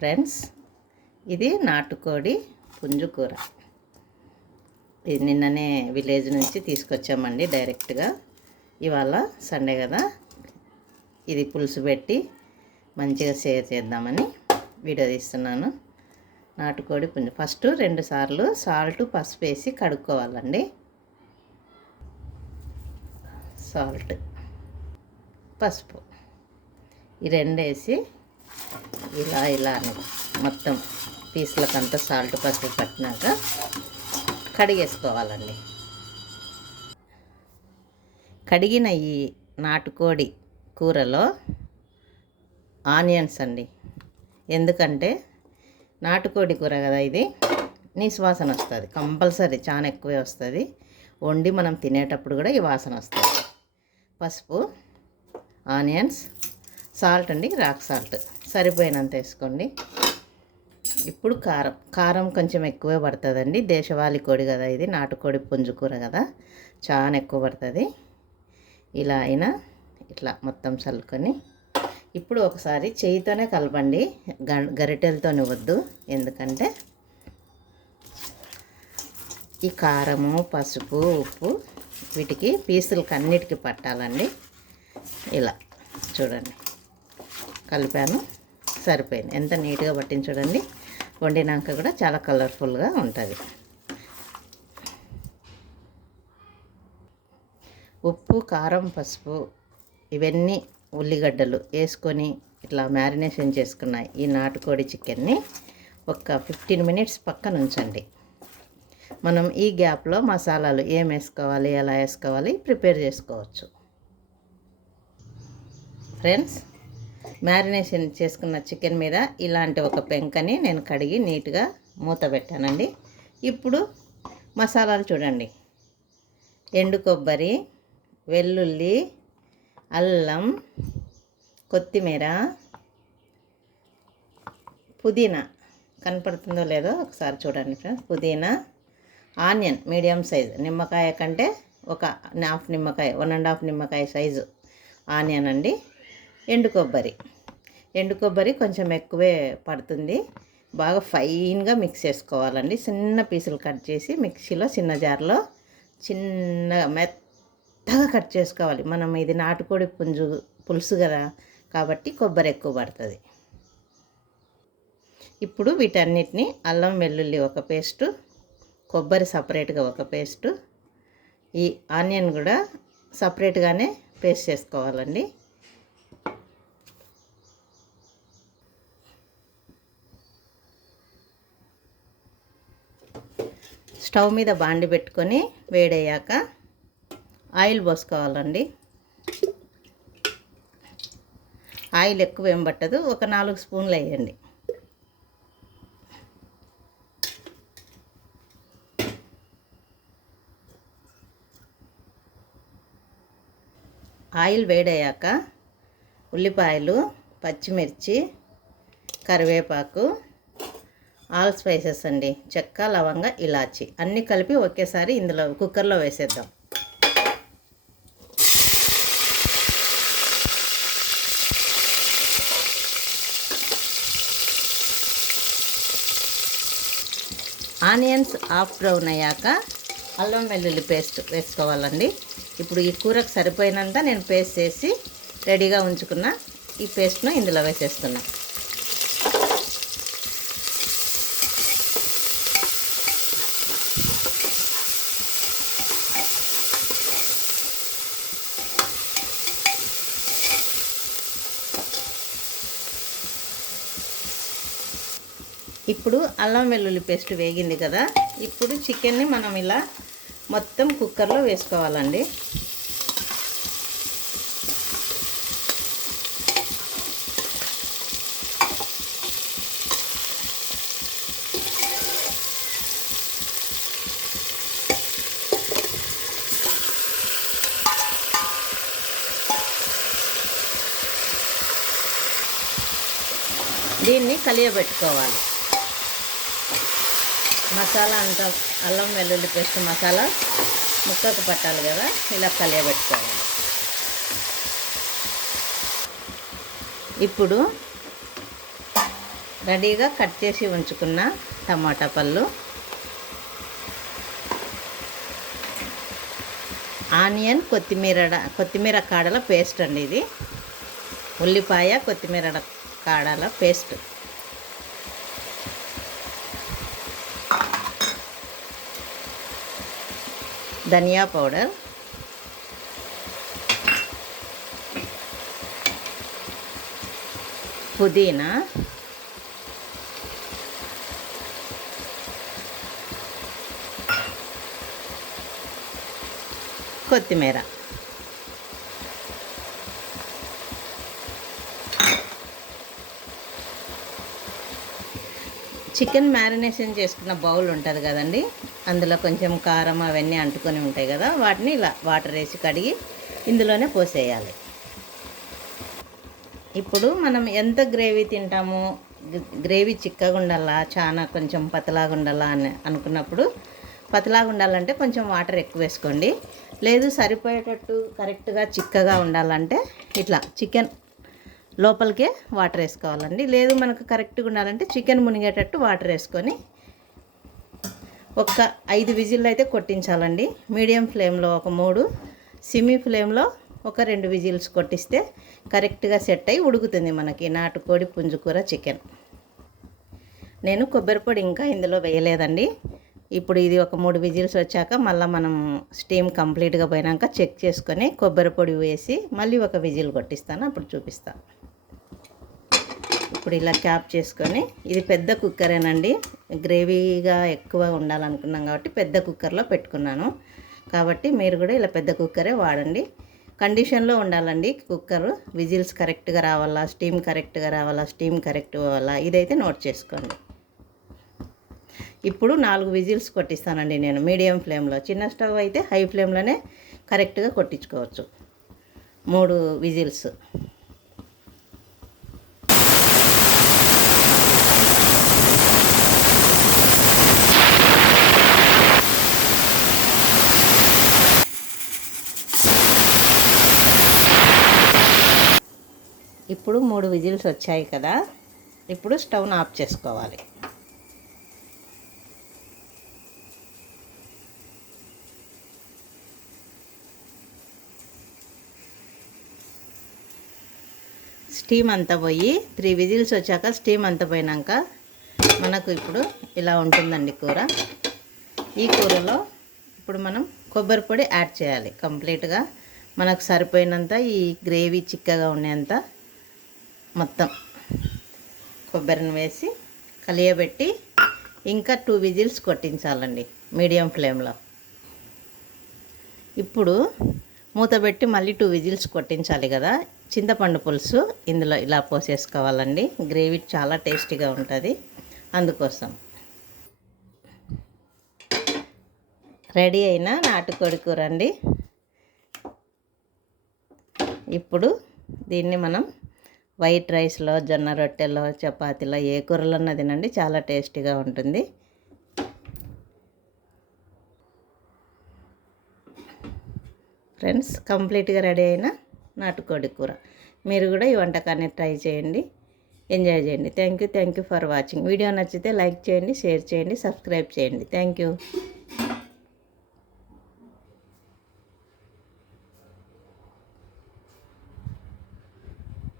Friends, ఇది నాటుకోడి పుంజు కూర. ఇది నిన్ననే విలేజ్ నుంచి తీసుకొచ్చామండి డైరెక్ట్గా. ఇవాళ సండే కదా, ఇది పులుసు పెట్టి మంచిగా షేర్ చేద్దామని వీడియో తీస్తున్నాను. నాటుకోడి పుంజు ఫస్ట్ 2 సార్లు సాల్ట్ పసుపు వేసి కడుక్కోవాలండి. సాల్ట్ పసుపు ఈ 2 వేసి ఇలా అని మొత్తం పీసులకంతా సాల్ట్ పసుపు పట్టినాక కడిగేసుకోవాలండి. కడిగిన ఈ నాటుకోడి కూరలో ఆనియన్స్ అండి, ఎందుకంటే నాటుకోడి కూర కదా, ఇది నీసు వాసన వస్తుంది కంపల్సరీ, చాలా ఎక్కువే వస్తుంది. వండి మనం తినేటప్పుడు కూడా ఈ వాసన వస్తుంది. పసుపు, ఆనియన్స్, సాల్ట్ అండి, రాక్ సాల్ట్ సరిపోయినంత వేసుకోండి. ఇప్పుడు కారం కొంచెం ఎక్కువే పడుతుందండి. దేశవాళీ కోడి కదా ఇది, నాటుకోడి పుంజు కూర కదా, చాలా ఎక్కువ పడుతుంది. ఇలా అయినా ఇట్లా మొత్తం చల్లుకొని ఇప్పుడు ఒకసారి చేయితోనే కలపండి, గరిటెలతోనే వద్దు. ఎందుకంటే ఈ కారము, పసుపు, ఉప్పు వీటికి పీసులకి అన్నిటికీ పట్టాలండి. ఇలా చూడండి, కలిపాను, సరిపోయింది. ఎంత నీట్గా పట్టింది చూడండి. వండినాక కూడా చాలా కలర్ఫుల్గా ఉంటుంది. ఉప్పు, కారం, పసుపు ఇవన్నీ ఉల్లిగడ్డలు వేసుకొని ఇట్లా మ్యారినేషన్ చేసుకున్న ఈ నాటుకోడి చికెన్ని ఒక 15 మినిట్స్ పక్కన ఉంచండి. మనం ఈ గ్యాప్లో మసాలాలు ఏం వేసుకోవాలి, ఎలా వేసుకోవాలి ప్రిపేర్ చేసుకోవచ్చు. ఫ్రెండ్స్, మ్యారినేషన్ చేసుకున్న చికెన్ మీద ఇలాంటి ఒక పెంకని నేను కడిగి నీట్గా మూత పెట్టానండి. ఇప్పుడు మసాలాలు చూడండి. ఎండు కొబ్బరి, వెల్లుల్లి, అల్లం, కొత్తిమీర, పుదీనా కనపడుతుందో లేదో ఒకసారి చూడండి ఫ్రెండ్స్. పుదీనా, ఆనియన్ మీడియం సైజు, నిమ్మకాయ కంటే ఒక హాఫ్ నిమ్మకాయ, 1.5 నిమ్మకాయ సైజు ఆనియన్ అండి. ఎండు కొబ్బరి కొంచెం ఎక్కువే పడుతుంది. బాగా ఫైన్గా మిక్స్ చేసుకోవాలండి. చిన్న పీసులు కట్ చేసి మిక్సీలో చిన్న జార్లో చిన్నగా మెత్తగా కట్ చేసుకోవాలి. మనం ఇది నాటుకోడి పులుసు కదా కాబట్టి కొబ్బరి ఎక్కువ పడుతుంది. ఇప్పుడు వీటన్నిటిని అల్లం వెల్లుల్లి ఒక పేస్టు, కొబ్బరి సపరేట్గా ఒక పేస్టు, ఈ ఆనియన్ కూడా సపరేట్గానే పేస్ట్ చేసుకోవాలండి. స్టవ్ మీద బాండి పెట్టుకొని వేడయ్యాక ఆయిల్ పోసుకోవాలండి. ఆయిల్ ఎక్కువ ఏం పట్టదు, ఒక 4 స్పూన్లు వేయండి. ఆయిల్ వేడయ్యాక ఉల్లిపాయలు, పచ్చిమిర్చి, కరివేపాకు, ఆల్ స్పైసెస్ అండి, చెక్క, లవంగ, ఇలాచి అన్నీ కలిపి ఒకేసారి ఇందులో కుక్కర్లో వేసేద్దాం. ఆనియన్స్ హాఫ్ బ్రౌన్ అయ్యాక అల్లం వెల్లుల్లి పేస్ట్ వేసుకోవాలండి. ఇప్పుడు ఈ కూరకు సరిపోయినంత నేను పేస్ట్ చేసి రెడీగా ఉంచుకున్న ఈ పేస్ట్ను ఇందులో వేసేస్తున్నా. ఇప్పుడు అల్లం వెల్లుల్లి పేస్ట్ వేగింది కదా, ఇప్పుడు చికెన్ని మనం ఇలా మొత్తం కుక్కర్లో వేసుకోవాలండి. దీన్ని కలియబెట్టుకోవాలి. మసాలా అంతా అల్లం వెల్లుల్లి పేస్ట్ మసాలా ముక్కకు పట్టాలి కదా, ఇలా కలియబెట్టుకోవాలి. ఇప్పుడు రెడీగా కట్ చేసి ఉంచుకున్న టమాటా పళ్ళు, ఆనియన్, కొత్తిమీర కాడల పేస్ట్ అండి ఇది. ఉల్లిపాయ కొత్తిమీర కాడల పేస్ట్, ధనియా పౌడర్, పుదీనా, కొత్తిమీర. చికెన్ మ్యారినేషన్ చేసుకున్న బౌల్ ఉంటుంది కదండి, అందులో కొంచెం కారం అవన్నీ అంటుకొని ఉంటాయి కదా, వాటిని ఇలా వాటర్ వేసి కడిగి ఇందులోనే పోసేయాలి. ఇప్పుడు మనం ఎంత గ్రేవీ తింటామో, గ్రేవీ చిక్కగా ఉండాలా చాలా కొంచెం పతలాగా ఉండాలా అని అనుకున్నప్పుడు, పతలాగా ఉండాలంటే కొంచెం వాటర్ ఎక్కువ వేసుకోండి. లేదు సరిపోయేటట్టు కరెక్ట్గా చిక్కగా ఉండాలంటే ఇట్లా చికెన్ లోపలికే వాటర్ వేసుకోవాలండి. లేదు మనకు కరెక్ట్గా ఉండాలంటే చికెన్ మునిగేటట్టు వాటర్ వేసుకొని ఒక 5 విజిల్లు అయితే కొట్టించాలండి. మీడియం ఫ్లేమ్లో ఒక 3, సిమీ ఫ్లేమ్లో ఒక 2 విజిల్స్ కొట్టిస్తే కరెక్ట్గా సెట్ అయ్యి ఉడుకుతుంది మనకి నాటుకోడి పుంజుకూర చికెన్. నేను కొబ్బరి పొడి ఇంకా ఇందులో వేయలేదండి. ఇప్పుడు ఇది ఒక 3 విజిల్స్ వచ్చాక మళ్ళీ మనం స్టీమ్ కంప్లీట్గా పోయినాక చెక్ చేసుకొని కొబ్బరి పొడి వేసి మళ్ళీ ఒక విజిల్ కొట్టిస్తాను, అప్పుడు చూపిస్తాను. ఇప్పుడు ఇలా క్యాప్ చేసుకొని, ఇది పెద్ద కుక్కరేనండి, గ్రేవీగా ఎక్కువ ఉండాలనుకున్నాం కాబట్టి పెద్ద కుక్కర్లో పెట్టుకున్నాను. కాబట్టి మీరు కూడా ఇలా పెద్ద కుక్కరే వాడండి. కండిషన్లో ఉండాలండి కుక్కరు. విజిల్స్ కరెక్ట్గా రావాలా, స్టీమ్ కరెక్ట్గా రావాలా, స్టీమ్ కరెక్ట్ అవ్వాలా, ఇదైతే నోట్ చేసుకోండి. ఇప్పుడు 4 విజిల్స్ కొట్టిస్తానండి నేను మీడియం ఫ్లేమ్లో. చిన్న స్టవ్ అయితే హై ఫ్లేమ్లోనే కరెక్ట్గా కొట్టించుకోవచ్చు. 3 విజిల్స్. ఇప్పుడు 3 విజిల్స్ వచ్చాయి కదా, ఇప్పుడు స్టవ్ను ఆఫ్ చేసుకోవాలి. స్టీమ్ అంతా పోయి 3 విజిల్స్ వచ్చాక స్టీమ్ అంతా పోయినాక మనకు ఇప్పుడు ఇలా ఉంటుందండి కూర. ఈ కూరలో ఇప్పుడు మనం కొబ్బరి పొడి యాడ్ చేయాలి. కంప్లీట్గా మనకు సరిపోయినంత ఈ గ్రేవీ చిక్కగా ఉండేంత మొత్తం కొబ్బరిని వేసి కలియబెట్టి ఇంకా 2 విజిల్స్ కొట్టించాలండి మీడియం ఫ్లేమ్లో. ఇప్పుడు మూత పెట్టి మళ్ళీ 2 విజిల్స్ కొట్టించాలి కదా. చింతపండు పులుసు ఇందులో ఇలా పోసేసుకోవాలండి. గ్రేవీ చాలా టేస్టీగా ఉంటుంది, అందుకోసం. రెడీ అయిన నాటుకోడి కూర అండి. ఇప్పుడు దీన్ని మనం వైట్ రైస్లో, జొన్న రొట్టెలో, చపాతీలో, ఏ కూరలన్నా తినండి, చాలా టేస్టీగా ఉంటుంది. ఫ్రెండ్స్, కంప్లీట్గా రెడీ అయిన నాటుకోడి కూర. మీరు కూడా ఈ వంటకాన్ని ట్రై చేయండి, ఎంజాయ్ చేయండి. Thank you for watching. Video నచ్చితే లైక్ చేయండి, షేర్ చేయండి, సబ్స్క్రైబ్ చేయండి. Thank you.